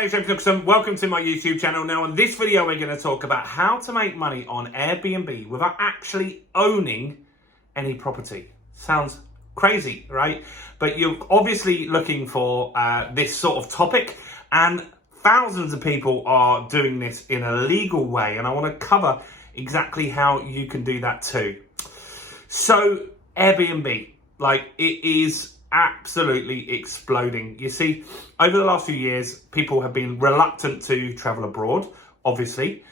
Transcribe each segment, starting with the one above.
name's James Cookson. Welcome to my YouTube channel. Now, in this video, we're going to talk about how to make money on Airbnb without actually owning any property. Sounds crazy, right? But you're obviously looking for this sort of topic, and thousands of people are doing this in a legal way, and I want to cover exactly how you can do that too. So, Airbnb, it is absolutely exploding. You see, over the last few years, people have been reluctant to travel abroad, obviously.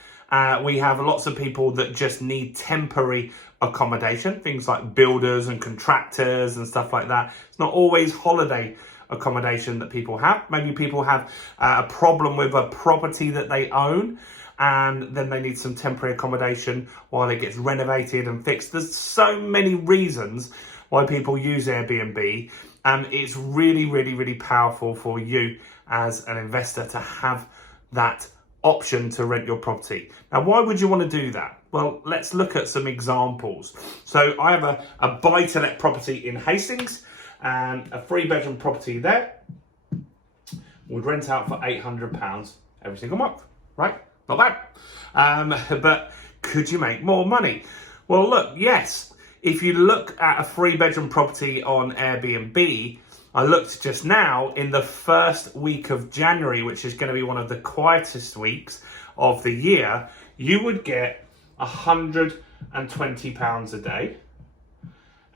We have lots of people that just need temporary accommodation, things like builders and contractors and stuff like that. It's not always holiday accommodation that people have. Maybe people have a problem with a property that they own, and then they need some temporary accommodation while it gets renovated and fixed. There's so many reasons why people use Airbnb, and it's really, really, really powerful for you as an investor to have that option to rent your property. Now, why would you want to do that? Well, let's look at some examples. So I have a buy-to-let property in Hastings, and a 3-bedroom property there would rent out for £800 every single month, right? Not bad. But could you make more money? Well, look, yes. If you look at a 3-bedroom property on Airbnb, I looked just now in the first week of January, which is going to be one of the quietest weeks of the year, you would get £120 a day.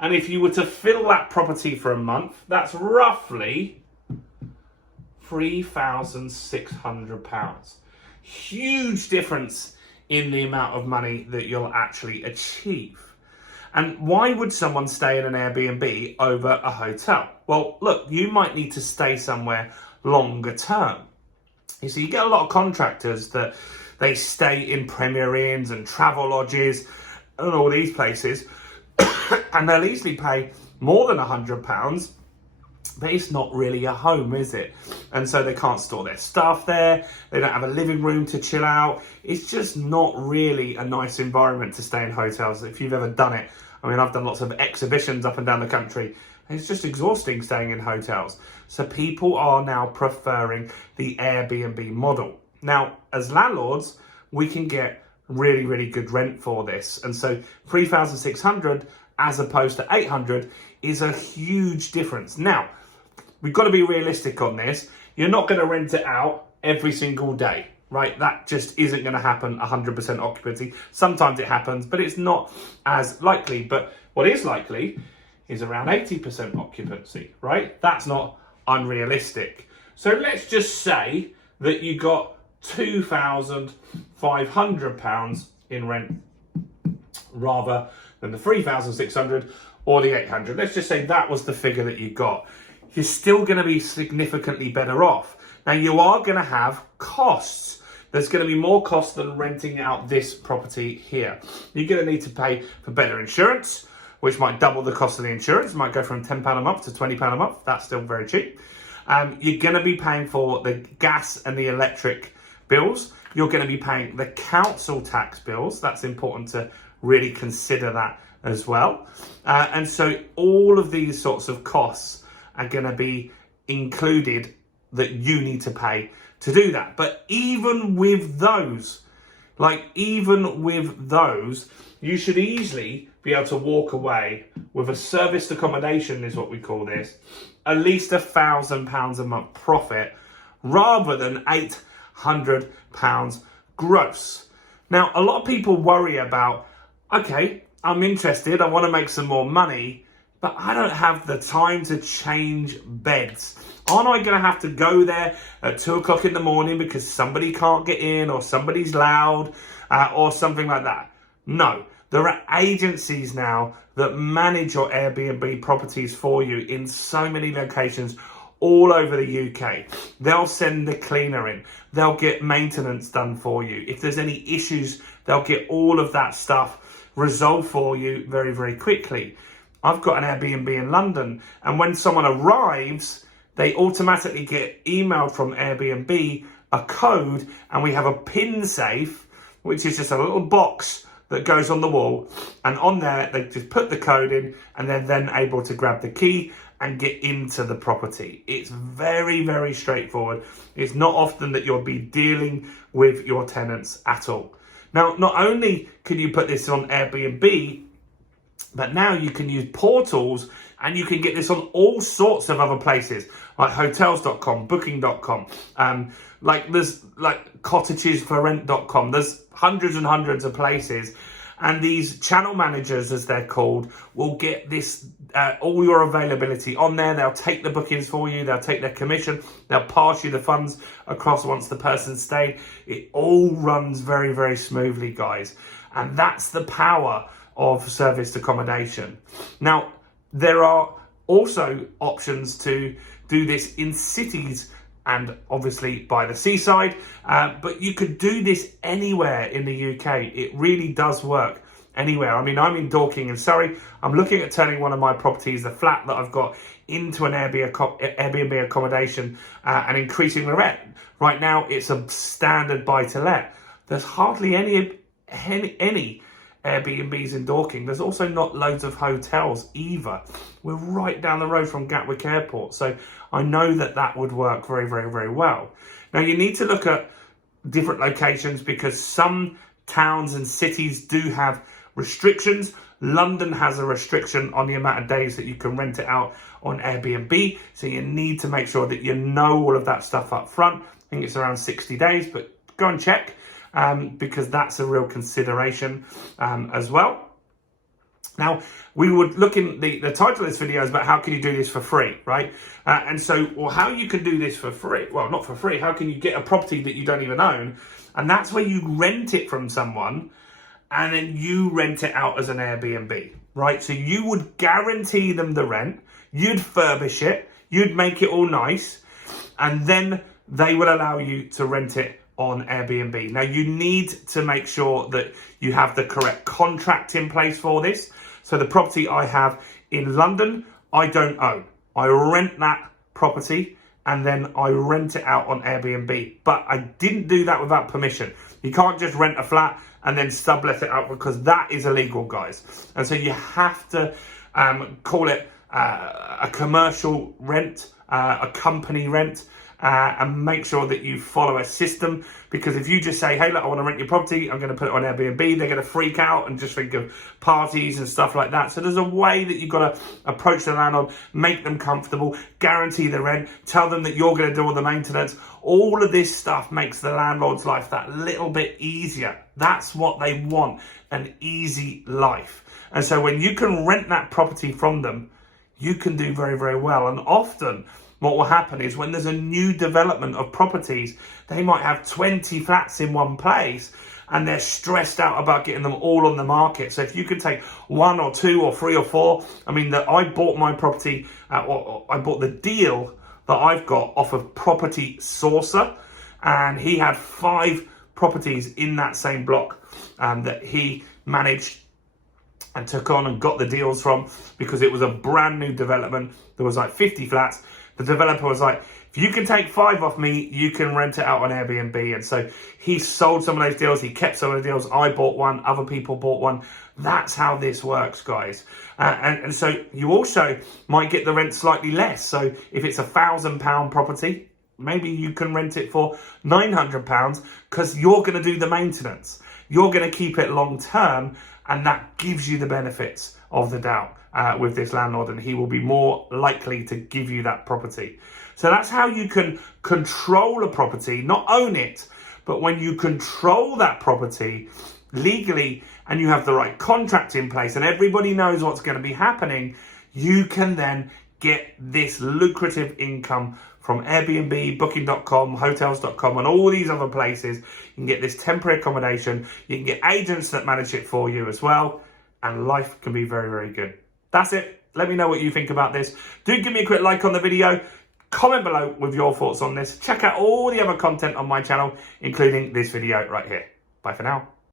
And if you were to fill that property for a month, that's roughly £3,600. Huge difference in the amount of money that you'll actually achieve. And why would someone stay in an Airbnb over a hotel? Well, look, you might need to stay somewhere longer term. You see, you get a lot of contractors that they stay in Premier Inns and travel lodges and all these places, and they'll easily pay more than £100, but it's not really a home, is it? And so they can't store their stuff there. They don't have a living room to chill out. It's just not really a nice environment to stay in hotels. If you've ever done it, I mean, I've done lots of exhibitions up and down the country, and it's just exhausting staying in hotels. So people are now preferring the Airbnb model. Now, as landlords, we can get really, really good rent for this. And so 3,600 as opposed to 800 is a huge difference. Now, we've got to be realistic on this. You're not going to rent it out every single day, right? That just isn't going to happen 100% occupancy. Sometimes it happens, but it's not as likely. But what is likely is around 80% occupancy, right? That's not unrealistic. So let's just say that you got £2,500 in rent rather than the 3,600 or the 800. Let's just say that was the figure that you got. You're still going to be significantly better off. Now, you are going to have costs. There's going to be more costs than renting out this property here. You're going to need to pay for better insurance, which might double the cost of the insurance. It might go from £10 a month to £20 a month. That's still very cheap. You're going to be paying for the gas and the electric bills. You're going to be paying the council tax bills. That's important to really consider that as well. And so all of these sorts of costs are going to be included that you need to pay to do that. But even with those, you should easily be able to walk away with a serviced accommodation, is what we call this, at least £1,000 a month profit rather than £800 gross. Now, a lot of people worry about, okay, I'm interested, I want to make some more money, but I don't have the time to change beds. Aren't I going to have to go there at 2 o'clock in the morning because somebody can't get in or somebody's loud or something like that? No, there are agencies now that manage your Airbnb properties for you in so many locations all over the UK. They'll send the cleaner in. They'll get maintenance done for you. If there's any issues, they'll get all of that stuff resolved for you very, very quickly. I've got an Airbnb in London, and when someone arrives, they automatically get emailed from Airbnb a code, and we have a pin safe, which is just a little box that goes on the wall, and on there they just put the code in, and they're then able to grab the key and get into the property. It's very, very straightforward. It's not often that you'll be dealing with your tenants at all. Now, not only can you put this on Airbnb, but now you can use portals and you can get this on all sorts of other places, like hotels.com, booking.com, there's like cottagesforrent.com. There's hundreds and hundreds of places. And these channel managers, as they're called, will get this all your availability on there. They'll take the bookings for you. They'll take their commission. They'll pass you the funds across once the person's stayed. It all runs very, very smoothly, guys. And that's the power of serviced accommodation. Now, there are also options to do this in cities and obviously by the seaside, but you could do this anywhere in the UK. It really does work anywhere. I mean, I'm in Dorking in Surrey. I'm looking at turning one of my properties, the flat that I've got, into an Airbnb accommodation and increasing the rent. Right now, it's a standard buy-to-let. There's hardly any Airbnbs in Dorking. There's also not loads of hotels either. We're right down the road from Gatwick Airport, so I know that that would work very, very, very well. Now, you need to look at different locations because some towns and cities do have restrictions. London has a restriction on the amount of days that you can rent it out on Airbnb, so you need to make sure that you know all of that stuff up front. I think it's around 60 days, but go and check. Because that's a real consideration as well. Now, we would look in the title of this video is about how can you do this for free, right? And so, well, how you can do this for free? Well, not for free. How can you get a property that you don't even own? And that's where you rent it from someone and then you rent it out as an Airbnb, right? So you would guarantee them the rent, you'd furbish it, you'd make it all nice, and then they will allow you to rent it on Airbnb. Now, you need to make sure that you have the correct contract in place for this. So the property I have in London, I don't own. I rent that property and then I rent it out on Airbnb. But I didn't do that without permission. You can't just rent a flat and then sublet it out because that is illegal, guys. And so you have to call it a commercial rent, a company rent, and make sure that you follow a system, because if you just say, hey, look, I want to rent your property, I'm going to put it on Airbnb, they're going to freak out and just think of parties and stuff like that. So there's a way that you've got to approach the landlord, make them comfortable, guarantee the rent, tell them that you're going to do all the maintenance. All of this stuff makes the landlord's life that little bit easier. That's what they want, an easy life. And so when you can rent that property from them, you can do very, very well. And often what will happen is when there's a new development of properties, they might have 20 flats in one place and they're stressed out about getting them all on the market. So if you could take 1 or 2 or 3 or 4, I mean, I bought my property, or I bought the deal that I've got off of Property Sourcer, and he had 5 properties in that same block that he managed and took on and got the deals from, because it was a brand new development. There was like 50 flats. The developer was like, if you can take 5 off me, you can rent it out on Airbnb. And so he sold some of those deals. He kept some of the deals. I bought one. Other people bought one. That's how this works, guys. And so you also might get the rent slightly less. So if it's £1,000 property, maybe you can rent it for £900 because you're going to do the maintenance. You're going to keep it long term, and that gives you the benefits of the doubt with this landlord, and he will be more likely to give you that property. So that's how you can control a property, not own it, but when you control that property legally and you have the right contract in place and everybody knows what's going to be happening, you can then get this lucrative income from Airbnb, booking.com, hotels.com, and all these other places. You can get this temporary accommodation. You can get agents that manage it for you as well, and life can be very, very good. That's it. Let me know what you think about this. Do give me a quick like on the video. Comment below with your thoughts on this. Check out all the other content on my channel, including this video right here. Bye for now.